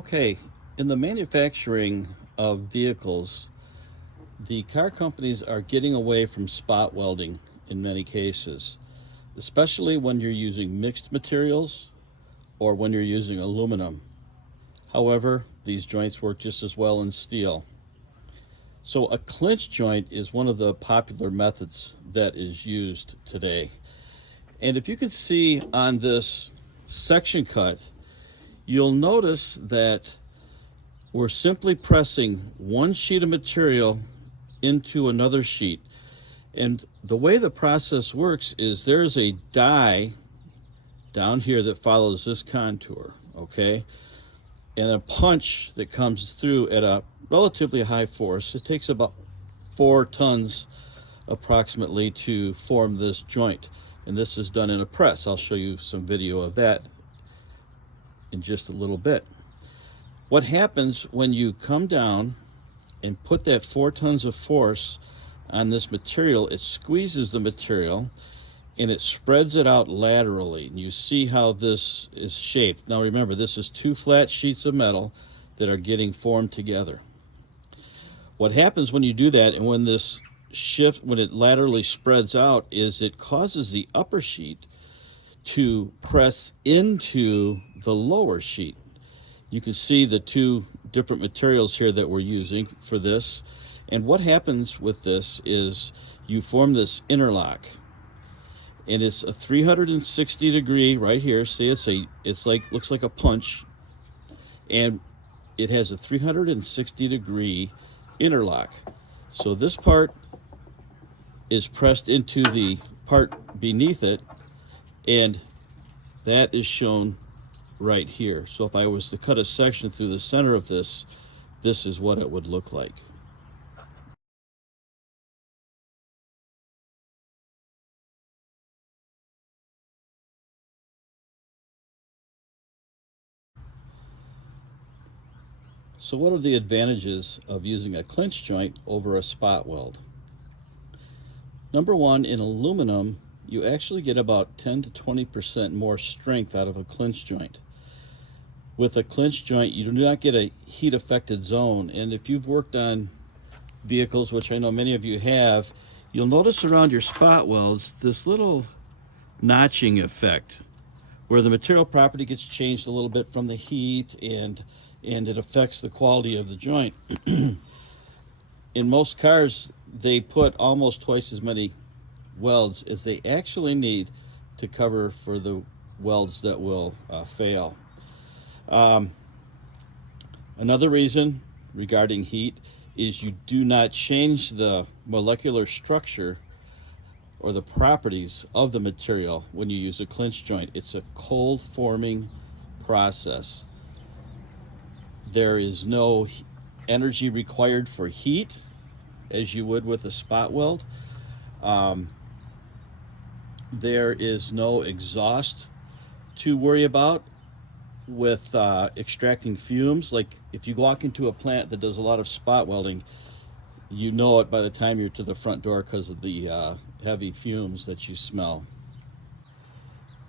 Okay, in the manufacturing of vehicles, the car companies are getting away from spot welding in many cases, especially when you're using mixed materials or when you're using aluminum. However, these joints work just as well in steel. So a clinch joint is one of the popular methods that is used today. And if you can see on this section cut, you'll notice that we're simply pressing one sheet of material into another sheet. And the way the process works is there's a die down here that follows this contour, okay? And a punch that comes through at a relatively high force. It takes about 4 tons approximately to form this joint. And this is done in a press. I'll show you some video of that in just a little bit. What happens when you come down and put that 4 tons of force on this material, it squeezes the material and it spreads it out laterally. And you see how this is shaped. Now remember, this is 2 flat sheets of metal that are getting formed together. What happens when you do that, and when this shift, when it laterally spreads out, is it causes the upper sheet to press into the lower sheet. You can see the 2 different materials here that we're using for this. And what happens with this is you form this interlock. And it's a 360 degree right here. See, it's like, looks like a punch. And it has a 360 degree interlock. So this part is pressed into the part beneath it, and that is shown right here. So if I was to cut a section through the center of this, this is what it would look like. So what are the advantages of using a clinch joint over a spot weld? Number one, in aluminum, you actually get about 10 to 20% more strength out of a clinch joint. With a clinch joint, you do not get a heat affected zone. And if you've worked on vehicles, which I know many of you have, you'll notice around your spot welds this little notching effect where the material property gets changed a little bit from the heat, and it affects the quality of the joint. In most cars, they put almost twice as many welds as they actually need to cover for the welds that will fail. Another reason regarding heat is you do not change the molecular structure or the properties of the material when you use a clinch joint. It's a cold forming process. There is no energy required for heat as you would with a spot weld. There is no exhaust to worry about with extracting fumes. Like if you walk into a plant that does a lot of spot welding, you know it by the time you're to the front door because of the heavy fumes that you smell.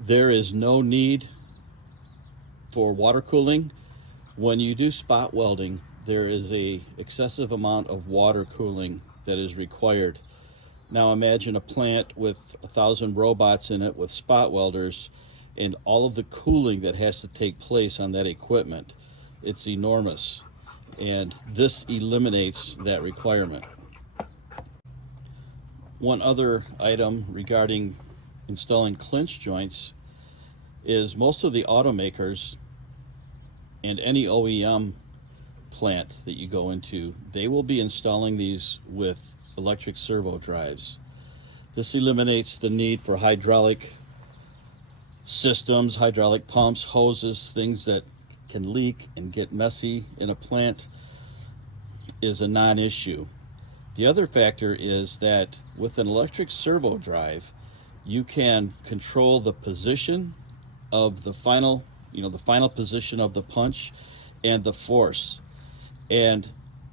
There is no need for water cooling. When you do spot welding, there is a excessive amount of water cooling that is required. Now imagine a plant with 1,000 robots in it with spot welders and all of the cooling that has to take place on that equipment. It's enormous, and this eliminates that requirement. One other item regarding installing clinch joints is most of the automakers and any OEM plant that you go into, they will be installing these with electric servo drives. This eliminates the need for hydraulic systems, hydraulic pumps, hoses, things that can leak and get messy in a plant is a non-issue. The other factor is that with an electric servo drive, you can control the position of the final, the final position of the punch and the force. And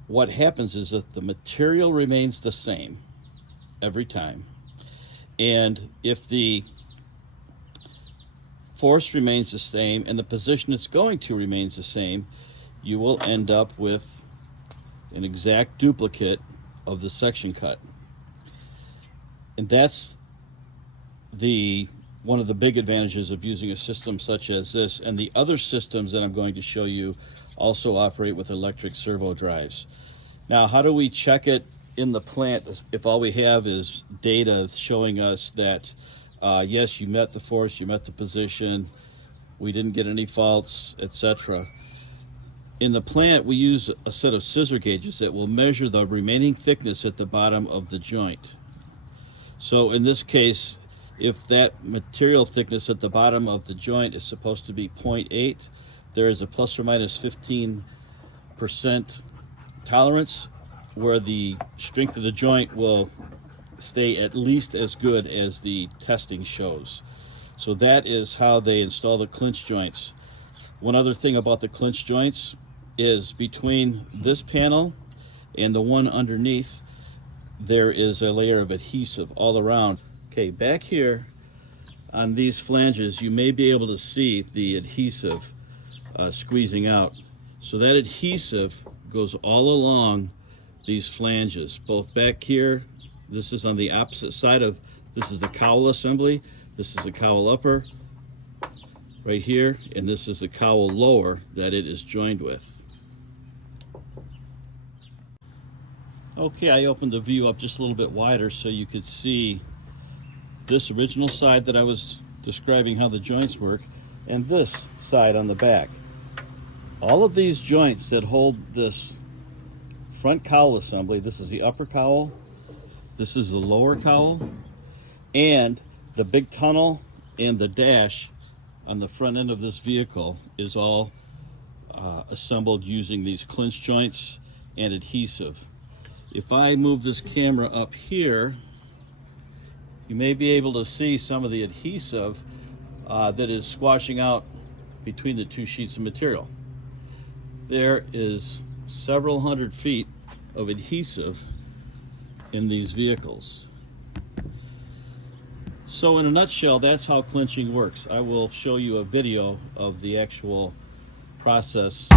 what happens is that the material remains the same every time. And if the force remains the same and the position it's going to remains the same, you will end up with an exact duplicate of the section cut. And that's one of the big advantages of using a system such as this. And the other systems that I'm going to show you also operate with electric servo drives. Now, how do we check it in the plant if all we have is data showing us that yes, you met the force, you met the position, we didn't get any faults, etc. In the plant, we use a set of scissor gauges that will measure the remaining thickness at the bottom of the joint. So in this case, if that material thickness at the bottom of the joint is supposed to be 0.8, there is a plus or minus 15% tolerance where the strength of the joint will stay at least as good as the testing shows. So that is how they install the clinch joints. One other thing about the clinch joints is between this panel and the one underneath, there is a layer of adhesive all around. Okay, back here on these flanges, you may be able to see the adhesive squeezing out. So that adhesive goes all along these flanges, both back here. This is on the opposite side of, this is the cowl assembly, this is the cowl upper right here, and this is the cowl lower that it is joined with. Okay, I opened the view up just a little bit wider so you could see this original side that I was describing how the joints work, and this side on the back. All of these joints that hold this front cowl assembly, this is the upper cowl, this is the lower cowl, and the big tunnel and the dash on the front end of this vehicle is all assembled using these clinch joints and adhesive. If I move this camera up here, you may be able to see some of the adhesive that is squashing out between the two sheets of material. There is several hundred feet of adhesive in these vehicles. So in a nutshell, that's how clinching works. I will show you a video of the actual process.